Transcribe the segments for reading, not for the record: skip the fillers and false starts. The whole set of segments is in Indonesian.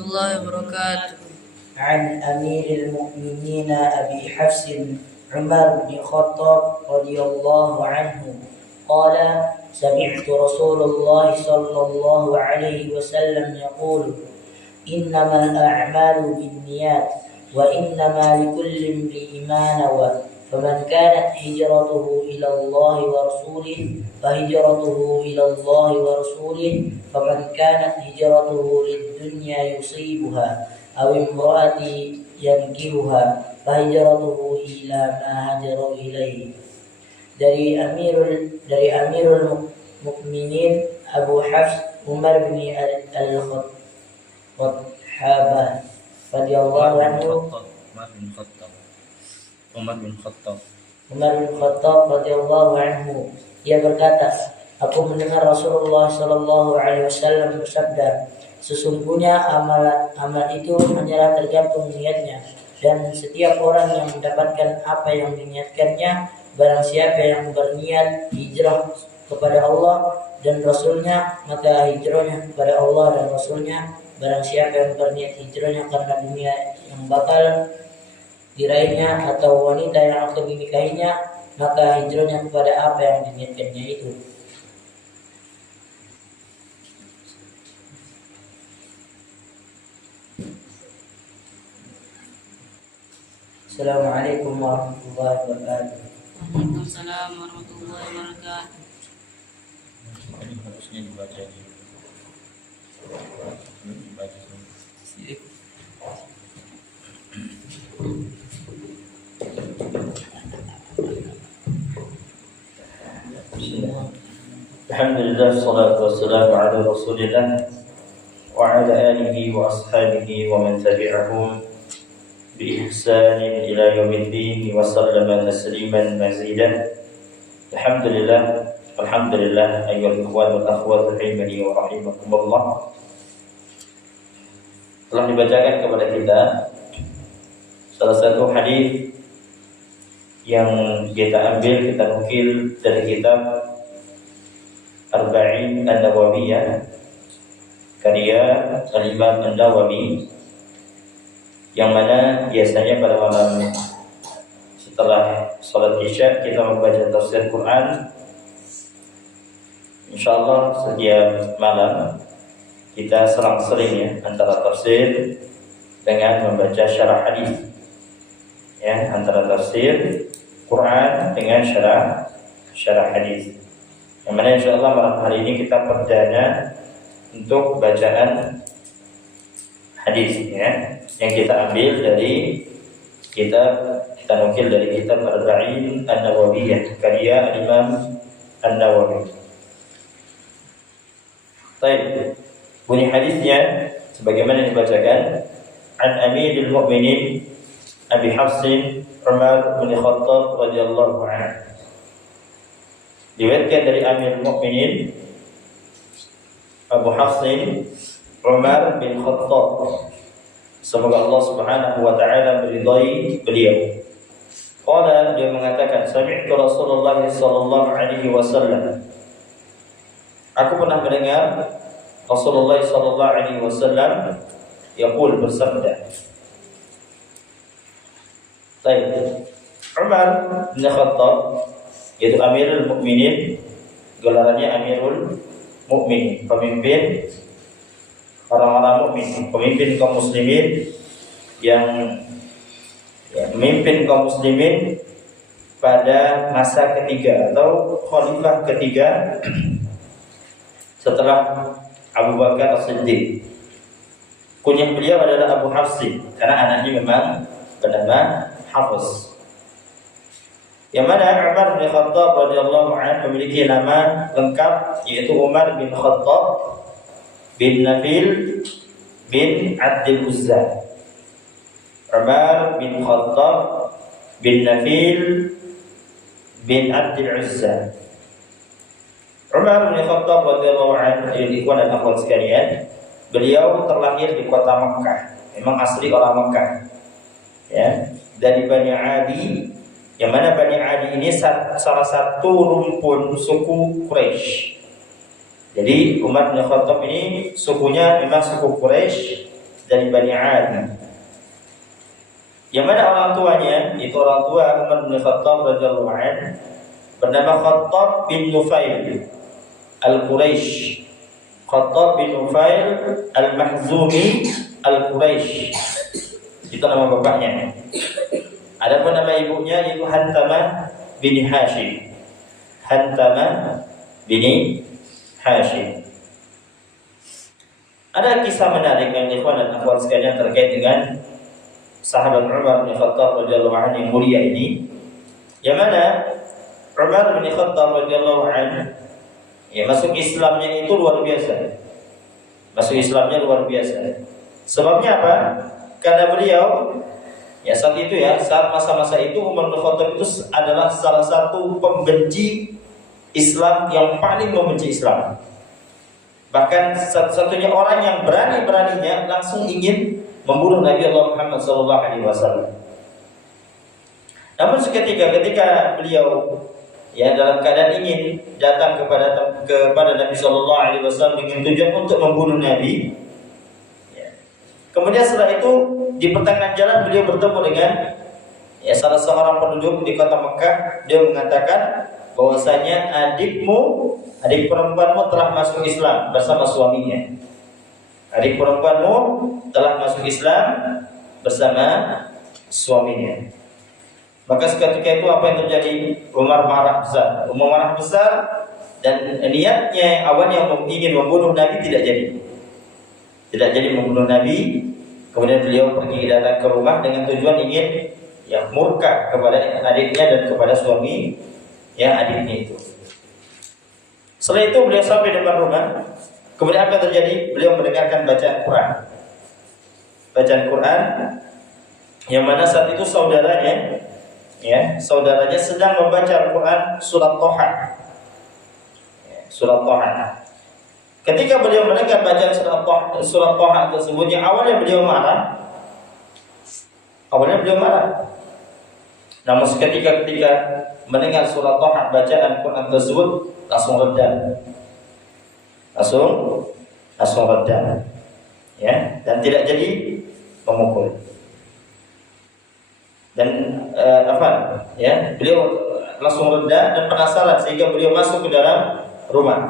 warahmatullahi wabarakatuh. عن أمير المؤمنين أبي حفص عمر بن الخطاب رضي الله عنه قال سمعت رسول الله صلى الله عليه وسلم يقول إنما الأعمال بالنيات وإنما لكل امرئ ما نوى فمن كانت هجرته إلى الله ورسوله فهجرته إلى الله ورسوله فمن كانت هجرته للدنيا يصيبها أو امرأة ينكحها فهجرته إلى ما هاجر إليه. Dari Amirul Mukminin Abu Hafs Umar bin Al-Khattab radhiyallahu anhu. Umar bin Khattab radhiyallahu anhu, ia berkata, aku mendengar Rasulullah sallallahu alaihi wasallam bersabda, sesungguhnya amal itu hanyalah tergantung niatnya, dan setiap orang yang mendapatkan apa yang diniatkannya. Barang siapa yang berniat hijrah kepada Allah dan Rasulnya, maka hijrahnya kepada Allah dan Rasulnya. Barang siapa yang berniat hijrahnya karena dunia yang bakal diraihnya atau wanita yang akan dinikahinya, maka hijrahnya kepada apa yang diniatkannya itu. Assalamualaikum warahmatullahi wabarakatuh. Waalaikumsalam warahmatullahi wabarakatuh. Ini harusnya dibaca Alhamdulillah, salatu wassalamu ala rasulillah wa ala alihi wa ashabihi wa man tabi'ahum بإحسان إلى يوم الدين وسلم تسليما مزيدا. Alhamdulillah أيها الإخوان والأخوات rahimani wa rahimakumullah. Telah dibacakan kepada kita salah satu hadis yang kita ambil, kita nukil dari kitab Arba'in An-Nawawiyah karya Al-Imam An-Nawawi, yang mana biasanya pada malam setelah sholat isya kita membaca tafsir Quran. Insyaallah setiap malam kita selang-seling ya antara tafsir dengan membaca syarah hadis, ya, antara tafsir Quran dengan syarah hadis. Yang mana insyaallah malam hari ini kita perdana untuk bacaan hadis, ya, yang kita ambil dari kita nukil dari kitab Arba'in An-Nawawiyah karya Imam An-Nawawi. Baik, bunyi hadisnya sebagaimana dibacakan. An Amirul Mukminin Abi Hafs Umar bin Khattab radhiyallahu anhu. Diriwayatkan dari Amirul Mukminin Abu Hafs Umar bin Khattab, semoga Allah Subhanahu wa taala meridai beliau. Qala, dia mengatakan, sami'tu Rasulullah sallallahu alaihi wasallam. Aku pernah mendengar Rasulullah sallallahu alaihi wasallam yaqul, bersabda. Baik. Umar bin Khattab yaitu Amirul Mukminin, gelarannya Amirul Mukminin, pemimpin orang-orang mukmin, pemimpin kaum muslimin yang memimpin kaum muslimin pada masa ketiga atau khalifah ketiga setelah Abu Bakar As-Siddiq. Kunyah beliau adalah Abu Hafs karena anaknya memang bernama Hafs. Yang mana Umar bin Khattab radhiyallahu anhu memiliki nama lengkap yaitu Umar bin Khattab bin Nabil bin Abdul Uzza. Umar bin Khattab bin Nabil bin Abdul Uzza. Umar bin Khattab radhiyallahu anhu, ikhwan dan akhwat sekalian, beliau terlahir di kota Mekah. Memang asli orang Mekah, ya, dari Bani Adi, yang mana Bani Adi ini salah satu rumpun suku Quraisy. Jadi Umar bin Khattab ini sukunya memang suku Quraisy dari Bani Adi. Yang mana orang tuanya, itu orang tua Umar bin Khattab radhiyallahu anhu, bernama Khattab bin Nufail Al-Quraisy. Khattab bin Nufail Al-Mahzumi Al-Quraisy. Itu nama bapaknya. Adapun nama ibunya itu Hantamah bin Hashim. Hantamah bin Hashim. Ada kisah menarik yang ikhwan dan akhwat sekalian terkait dengan sahabat Umar bin Khattab radhiyallahu anhu yang mulia ini, yang mana Umar bin Khattab radhiyallahu anhu masuk Islamnya itu luar biasa. Masuk Islamnya luar biasa. Sebabnya apa? Karena beliau saat itu saat masa-masa itu Umar bin Khattab itu adalah salah satu pembenci Islam yang paling membenci Islam. Bahkan satu-satunya orang yang berani-beraninya langsung ingin membunuh Nabi Allah Muhammad SAW. Namun ketika beliau dalam keadaan ingin datang kepada Nabi SAW dengan tujuan untuk membunuh Nabi, kemudian setelah itu di pertengahan jalan beliau bertemu dengan salah seorang penduduk di kota Mekah. Dia mengatakan bahwasanya adik perempuanmu telah masuk Islam bersama suaminya. Adik perempuanmu telah masuk Islam bersama suaminya. Maka ketika itu apa yang terjadi? Umar marah besar dan niatnya awalnya ingin membunuh Nabi tidak jadi membunuh Nabi. Kemudian beliau pergi datang ke rumah dengan tujuan ingin murka kepada adiknya dan kepada suami adiknya itu. Setelah itu beliau sampai depan rumah. Kemudian apa yang terjadi? Beliau mendengarkan bacaan Quran, yang mana saat itu saudaranya sedang membaca Al-Quran surat Thaha. Ketika beliau mendengar bacaan surat Thaha tersebut, yang awalnya beliau marah. Namun ketika mendengar surat Thaha, bacaan Quran tersebut langsung reda. Dan tidak jadi memukul. Dan beliau langsung reda dan penasaran sehingga beliau masuk ke dalam rumah.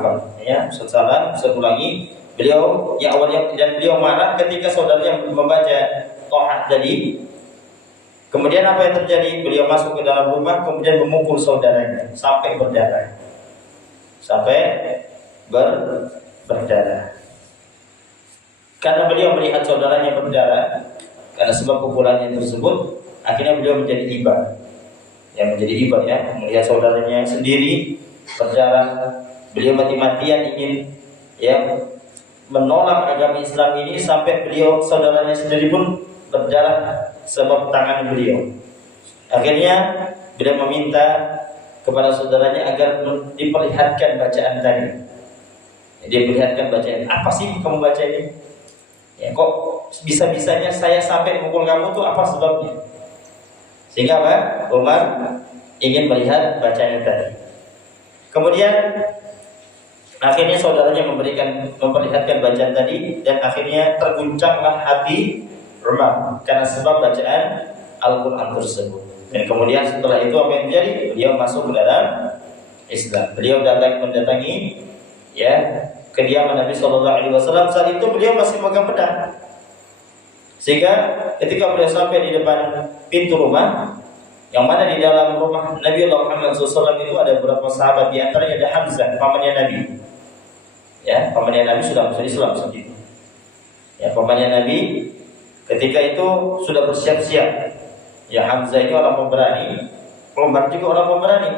Salam, saya ulangi. Beliau awalnya dan beliau marah ketika saudaranya membaca Thaha tadi. Kemudian apa yang terjadi? Beliau masuk ke dalam rumah kemudian memukul saudaranya sampai berdarah. Karena beliau melihat saudaranya berdarah karena sebab pukulannya tersebut, akhirnya beliau menjadi iba. Melihat saudaranya sendiri berdarah, beliau mati-matian ingin menolak agama Islam ini sampai saudaranya sendiri pun berdarah sebab tangan beliau. Akhirnya beliau meminta kepada saudaranya agar diperlihatkan bacaan tadi. Dia perlihatkan bacaan. Apa sih kamu baca ini? Kok bisa-bisanya saya sampai mukul kamu tuh apa sebabnya? Sehingga apa? Umar ingin melihat bacaan tadi. Kemudian akhirnya saudaranya memperlihatkan bacaan tadi, dan akhirnya terguncanglah hati Umar karena sebab bacaan Al-Quran tersebut. Dan kemudian setelah itu apa yang terjadi? Beliau masuk ke dalam Islam. Beliau mendatangi kediaman Nabi SAW. Saat itu beliau masih memegang pedang. Sehingga ketika beliau sampai di depan pintu rumah, yang mana di dalam rumah Nabi Muhammad SAW itu ada beberapa sahabat, di antaranya ada Hamzah, pamannya Nabi. Pamannya Nabi sudah masuk Islam saat itu. Pamannya Nabi ketika itu sudah bersiap-siap. Hamzah itu orang pemberani, Umar juga orang pemberani.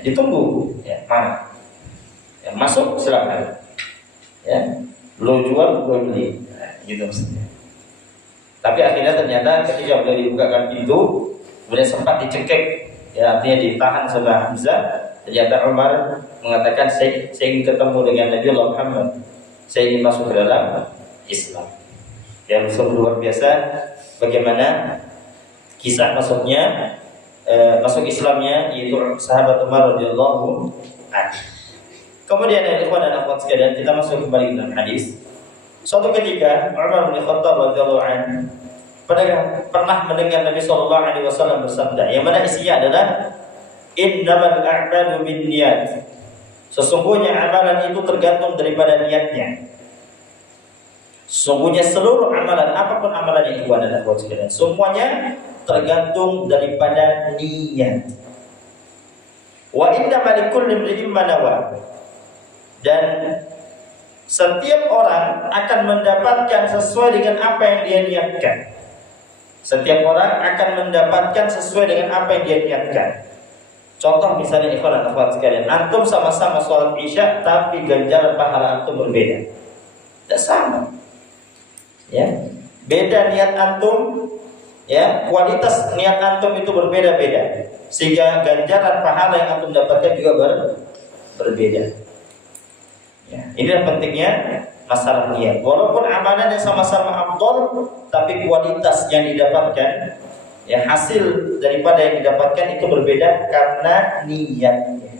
Ditunggu, mana? Masuk silakan. Belum jual, belum beli. Gitu maksudnya. Tapi akhirnya ternyata ketika beliau dibukakan pintu, kemudian sempat dicekik, artinya ditahan sama Hamzah. Ternyata Umar mengatakan, saya ingin ketemu dengan Nabi Muhammad. Saya ingin masuk ke dalam Islam. Yang luar biasa bagaimana kisah masuk Islamnya yaitu sahabat Umar radhiyallahu anhu. Kemudian ikhwan dan akhwat sekalian, kita masuk kembali ke dalam hadis. Suatu ketika Umar bin Khattab radhiyallahu anhu pernah mendengar Nabi sallallahu alaihi wasallam bersabda, yang mana isinya adalah innamal a'malu binniyat. Sesungguhnya amalan itu tergantung daripada niatnya. Sesungguhnya seluruh amalan, apapun amalan itu adalah sekalian, semuanya tergantung daripada niat. Wa inna likulli imrin ma nawa. Dan setiap orang akan mendapatkan sesuai dengan apa yang dia niatkan. Setiap orang akan mendapatkan sesuai dengan apa yang dia niatkan. Contoh misalnya ikhwan dan akhwat sekalian, antum sama-sama sholat isya tapi ganjaran pahala antum berbeda. Tidak sama. Ya, beda niat antum, ya, kualitas niat antum itu berbeda-beda, sehingga ganjaran pahala yang antum dapatkan juga berbeda. Ya, inilah pentingnya masalah niat. Walaupun amalan yang sama-sama afdal, tapi kualitas yang didapatkan, ya, hasil daripada yang didapatkan itu berbeda karena niatnya.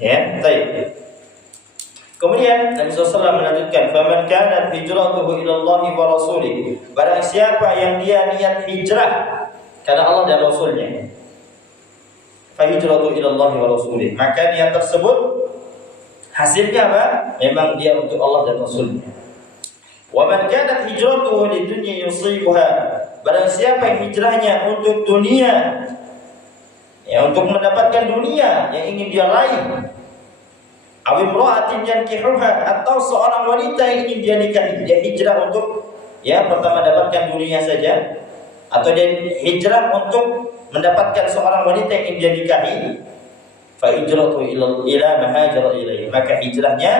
Ya, baik. Kemudian Nabi SAW melanjutkan, "Faman kanat hijratuhu ila Allah wa rasulih." Barang siapa yang dia niat hijrah karena Allah dan Rasulnya, fa hijratuhu ila Allah wa rasulih, maka niat tersebut hasilnya apa? Memang dia untuk Allah dan Rasulnya. Wa man kanat hijratuhu lidunya yusibuha. Barang siapa yang hijrahnya untuk dunia, ya, untuk mendapatkan dunia yang ingin dia raih, aw imra'atin yankihuha, atau seorang wanita yang ingin dia nikahi, dia hijrah untuk, ya, pertama dapatkan dunia saja, atau dia hijrah untuk mendapatkan seorang wanita yang ingin dia nikahi, fa hijratu ila ma hajara ilaihi, maka hijrahnya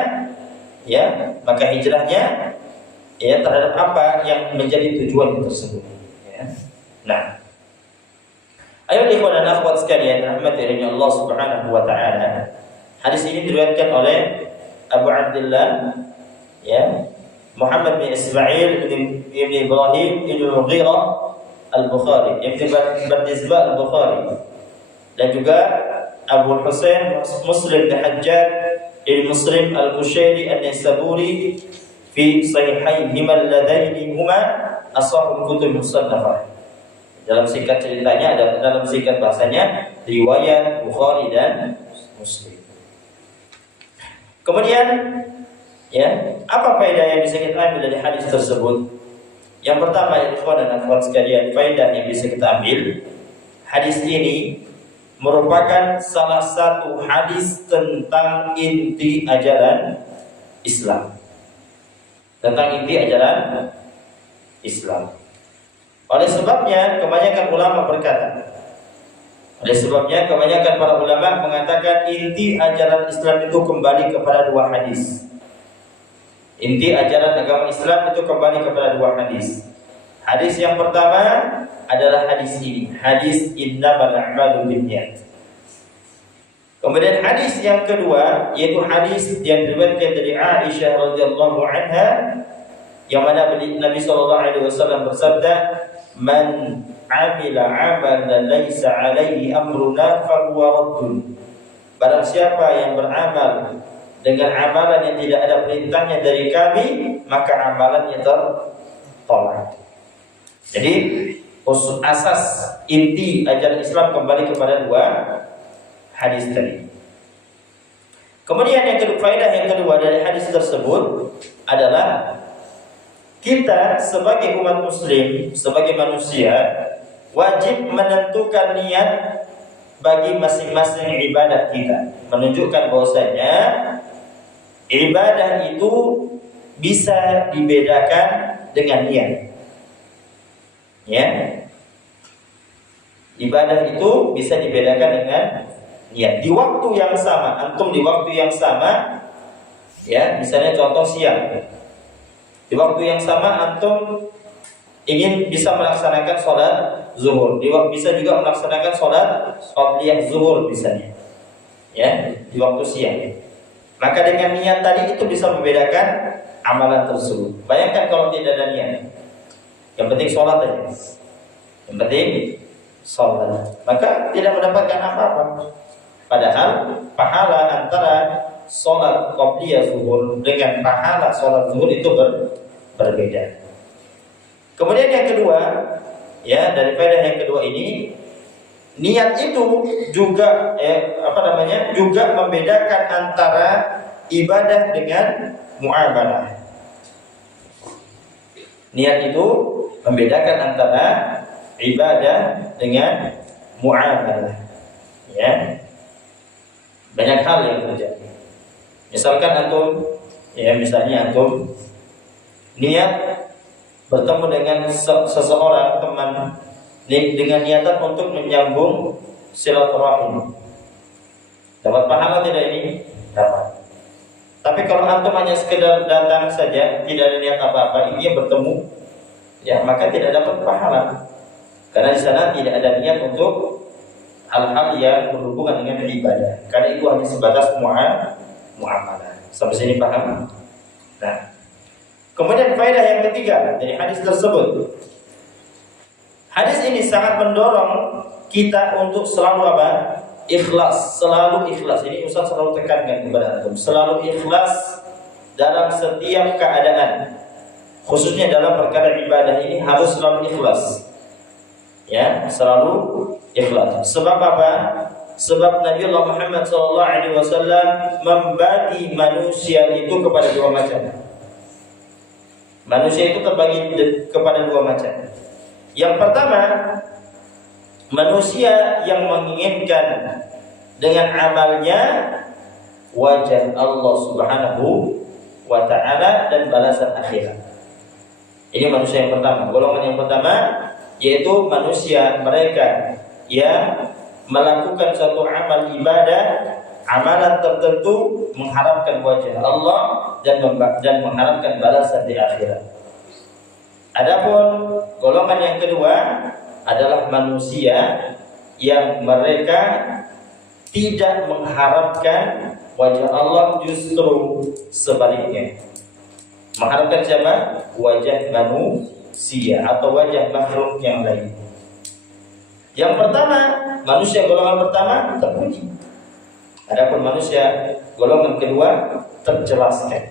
ya terhadap apa yang menjadi tujuan tersebut, ya. Nah, ayo ikhwan dan akhwat sekalian, rahmati Allah Subhanahu wa taala. Hadis ini diriwayatkan oleh Abu Abdullah, ya, Muhammad bin Ismail ibn Ibrahim ibn Mughirah al-Bukhari, ibn Bardizbah al-Bukhari, dan juga Abu Husain Muslim bin Hajjaj ibn Muslim al-Kushairi an-Naisaburi fi sahihaihima alladaini huma ashahul kutub musannafah. Dalam singkat ceritanya, dalam singkat bahasanya, riwayat Bukhari dan Muslim. Kemudian, ya, apa faedah yang bisa kita ambil dari hadis tersebut? Yang pertama, ikhwan dan akhwat sekalian, faedah yang bisa kita ambil, hadis ini merupakan salah satu hadis tentang inti ajaran Islam. Tentang inti ajaran Islam. Oleh sebabnya, kebanyakan ulama berkata, kebanyakan para ulama mengatakan inti ajaran Islam itu kembali kepada dua hadis. Inti ajaran agama Islam itu kembali kepada dua hadis. Hadis yang pertama adalah hadis ini, hadis innamal a'malu binniyat. Kemudian hadis yang kedua yaitu hadis yang diriwayatkan dari Aisyah radhiyallahu anha, yang mana Nabi sallallahu alaihi wasallam bersabda, "Man 'amila 'amalan laisa 'alaihi amruna fahuwa raddun." Barang siapa yang beramal dengan amalan yang tidak ada perintahnya dari kami, maka amalannya tertolak. Jadi asas inti ajaran Islam kembali kepada dua hadis tadi. Kemudian faedah yang kedua dari hadis tersebut adalah kita sebagai umat muslim, sebagai manusia, wajib menentukan niat bagi masing-masing ibadah kita, menunjukkan bahwasanya ibadah itu bisa dibedakan dengan niat. Ya, ibadah itu bisa dibedakan dengan niat. Di waktu yang sama, antum di waktu yang sama, ya, misalnya contoh siang. Di waktu yang sama antum ingin bisa melaksanakan sholat zuhur, bisa juga melaksanakan sholat qabliyah zuhur misalnya, ya, di waktu siang. Maka dengan niat tadi itu bisa membedakan amalan tersebut. Bayangkan kalau tidak ada niat, yang penting sholat aja, yang penting sholat, maka tidak mendapatkan apa-apa. Padahal pahala antara sholat qobliyah zuhur dengan pahala sholat zuhur itu berbeda. Kemudian yang kedua, ya, dari faedah yang kedua ini, niat itu juga juga membedakan antara ibadah dengan muamalah. Niat itu membedakan antara ibadah dengan muamalah. Ya. Banyak hal yang terjadi. Misalkan antum, misalnya antum niat bertemu dengan seseorang teman dengan niatan untuk menyambung silaturahim. Dapat pahala tidak ini? Dapat. Tapi kalau antum hanya sekedar datang saja, tidak ada niat apa-apa, ini bertemu, ya, maka tidak dapat pahala. Karena di sana tidak ada niat untuk hal-hal yang berhubungan dengan ibadah. Karena itu hanya sebatas muamalah. Sampai sini paham? Nah, kemudian faedah yang ketiga dari hadis tersebut. Hadis ini sangat mendorong kita untuk selalu apa? Ikhlas, selalu ikhlas. Ini Ustaz selalu tekankan kepada antum, selalu ikhlas dalam setiap keadaan. Khususnya dalam perkara ibadah ini harus selalu ikhlas. Ya, selalu ikhlas. Sebab apa? Sebab Nabi Muhammad SAW membagi manusia itu kepada dua macam. Manusia itu terbagi kepada dua macam. Yang pertama, manusia yang menginginkan dengan amalnya wajah Allah Subhanahu wa ta'ala dan balasan akhirat. Ini manusia yang pertama. Golongan yang pertama yaitu manusia mereka yang melakukan suatu amal ibadah, amalan tertentu mengharapkan wajah Allah dan mengharapkan balasan di akhirat. Adapun golongan yang kedua adalah manusia yang mereka tidak mengharapkan wajah Allah, justru sebaliknya. Mengharapkan siapa? Wajah manusia atau wajah makhluk yang lain. Yang pertama, manusia golongan pertama terpuji. Adapun manusia golongan kedua terjelaskan.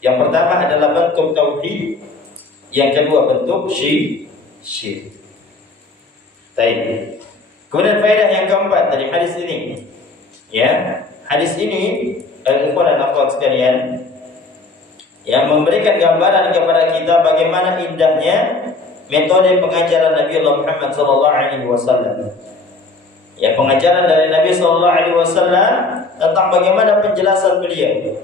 Yang pertama adalah bentuk tauhid, yang kedua bentuk syirik. Baik. Kemudian faedah yang keempat dari hadis ini, ya, hadis ini ikhwan dan akhwat sekalian, yang memberikan gambaran kepada kita bagaimana indahnya metode pengajaran Nabi Muhammad SAW. Ya, pengajaran dari Nabi SAW tentang bagaimana penjelasan beliau.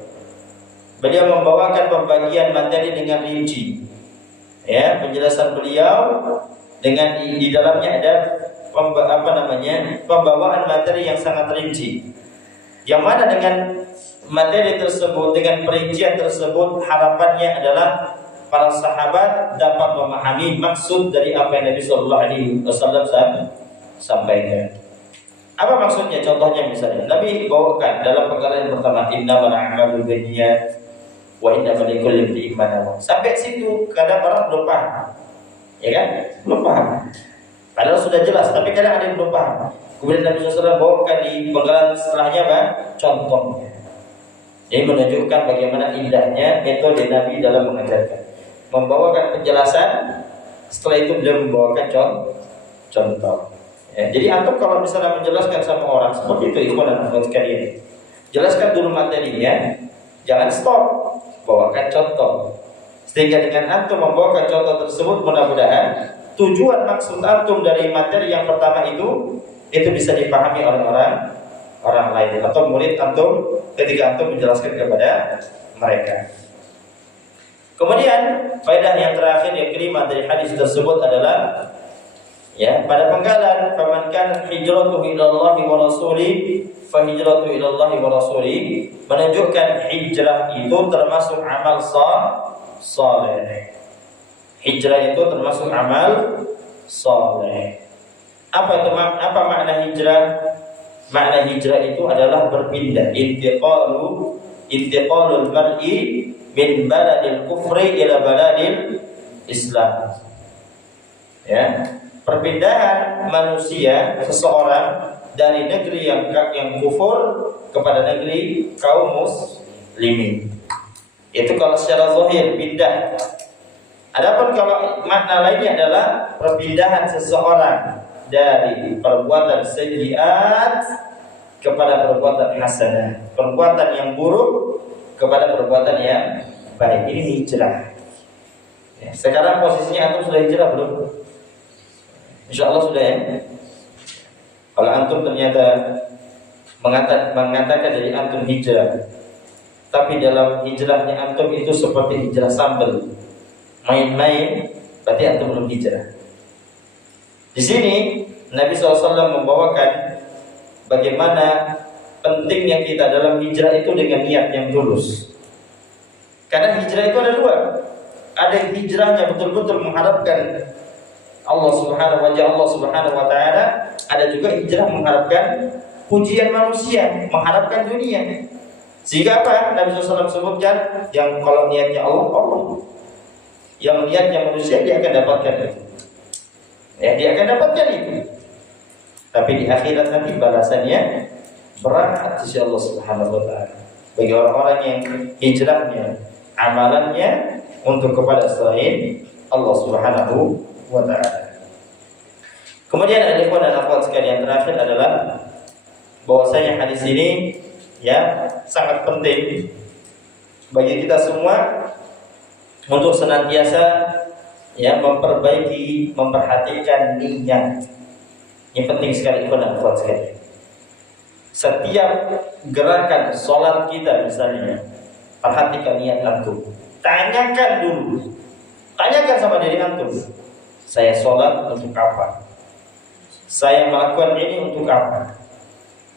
Beliau membawakan pembagian materi dengan rinci. Ya, penjelasan beliau dengan di dalamnya ada pembawaan materi yang sangat rinci. Yang mana dengan materi tersebut, dengan perincian tersebut, harapannya adalah para sahabat dapat memahami maksud dari apa yang Nabi SAW sampaikan. Apa maksudnya? Contohnya misalnya, Nabi bawakan dalam perkara yang pertama, innamal a'malu binniyat wa innamal likulli imri'in ma nawa. Sampai situ kadang orang belum paham. Ya kan? Belum paham. Padahal sudah jelas, tapi kadang ada yang belum paham. Kemudian Nabi SAW bawakan di perkara setelahnya apa? Contohnya. Ini menunjukkan bagaimana indahnya metode Nabi dalam mengajarkan. Membawakan penjelasan, setelah itu beliau membawakan contoh. Ya, jadi antum kalau misalnya menjelaskan sama orang seperti itu, ikhwan dan akhwat sekalian, jelaskan dulu materinya, jangan stop, bawakan contoh. Sehingga dengan antum membawakan contoh tersebut, mudah-mudahan tujuan maksud antum dari materi yang pertama itu bisa dipahami oleh orang lain atau murid antum ketika antum menjelaskan kepada mereka. Kemudian faedah yang terakhir, yang kelima dari hadis tersebut adalah, ya, pada penggalan faman kana hijratuhu ila Allah wa rasuli fa hijratuhu ila Allah wa rasuli, menunjukkan hijrah itu termasuk amal saleh. Hijrah itu termasuk amal saleh. Apa makna hijrah? Makna hijrah itu adalah berpindah, intiqalul mar'i min baladil kufri ila baladil Islam. Ya, perpindahan manusia seseorang dari negeri yang kufur kepada negeri kaum muslimin. Itu kalau secara zahir pindah. Adapun kalau makna lainnya adalah perpindahan seseorang dari perbuatan sayyi'at kepada perbuatan hasanah, perbuatan yang buruk kepada perbuatan yang baik. Ini hijrah. Ya, sekarang posisinya antum sudah hijrah belum? Insyaallah sudah ya. Kalau antum ternyata mengatakan dari antum hijrah, tapi dalam hijrahnya antum itu seperti hijrah sambal, main-main, berarti antum belum hijrah. Di sini Nabi SAW membawakan bagaimana pentingnya kita dalam hijrah itu dengan niat yang tulus. Karena hijrah itu ada dua. Ada hijrahnya betul-betul mengharapkan Allah Subhanahu wa taala, ada juga hijrah mengharapkan pujian manusia, mengharapkan dunia. Sehingga apa? Nabi SAW sebutkan yang kalau niatnya Allah, Allah. Yang niatnya manusia dia akan dapatkan itu. Ya, dia akan dapatkan itu. Tapi di akhirat nanti balasannya berat di sisi Allah Subhanahu wa taala. Bagi orang-orang yang hijrahnya, amalannya untuk kepada selain Allah Subhanahu wa taala. Kemudian ada ikhwan dan akhwat sekalian, terakhir adalah bahwasanya hadis ini ya sangat penting bagi kita semua untuk senantiasa ya memperhatikan niat. Ini penting sekali ikhwan dan akhwat sekalian. Setiap gerakan sholat kita misalnya, perhatikan niat antum. Tanyakan dulu. Tanyakan sama diri antum. Saya sholat untuk apa? Saya melakukan ini untuk apa?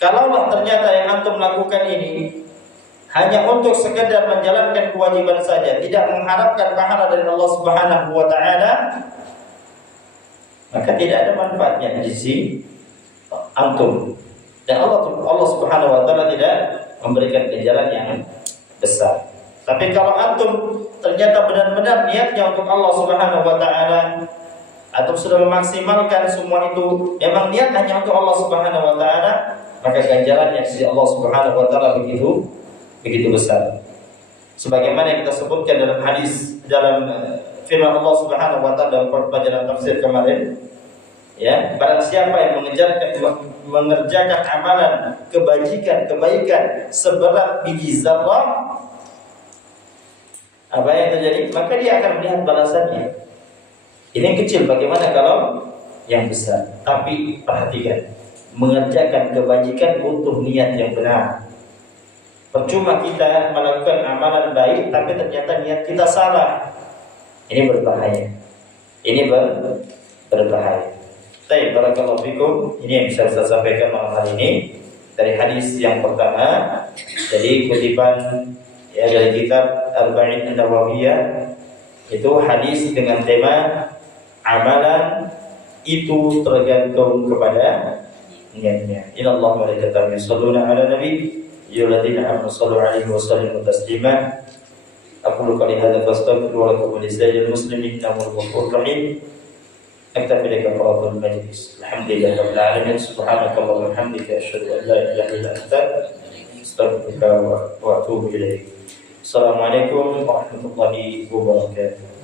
Kalaulah ternyata yang antum lakukan ini hanya untuk sekedar menjalankan kewajiban saja, tidak mengharapkan pahala dari Allah Subhanahu wa taala, maka tidak ada manfaatnya di sisi antum. Dan Allah Subhanahu wa taala tidak memberikan ganjaran yang besar. Tapi kalau antum ternyata benar-benar niatnya untuk Allah Subhanahu wa taala, atau sudah memaksimalkan semua itu memang niat hanya untuk Allah Subhanahu wa taala, maka ganjarannya di sisi Allah Subhanahu wa taala begitu besar. Sebagaimana yang kita sebutkan dalam hadis, dalam firman Allah Subhanahu wa taala dalam pelajaran tafsir kemarin, ya, barang siapa yang mengerjakan amalan kebaikan seberat biji zarrah, apa yang terjadi? Maka dia akan melihat balasannya. Ini yang kecil, bagaimana kalau yang besar? Tapi perhatikan, mengerjakan kebajikan butuh niat yang benar. Percuma kita melakukan amalan baik tapi ternyata niat kita salah. Ini berbahaya. Ini berbahaya. Baik, barakallahu fikum. Ini yang bisa saya sampaikan malam hari ini dari hadis yang pertama. Jadi kutipan ya dari kitab Arba'in An-Nawawiyah, itu hadis dengan tema amalan itu tergantung kepada niatnya. Innallaha wa malaikatahu yusholluna 'alan nabi ya ayyuhalladzina amanu shallu 'alaihi wa sallimu taslima. Aqulu qali hadza fastaghfiru wa lakum wa lisa'iril muslimin innahu ghafurur rahim. Aktafi laka fadhil majlis. Alhamdulillahirabbil alamin. Subhanakallahumma wa bihamdika asyhadu an la ilaha illa anta astaghfiruka wa atubu ilaik. Assalamualaikum warahmatullahi wabarakatuh.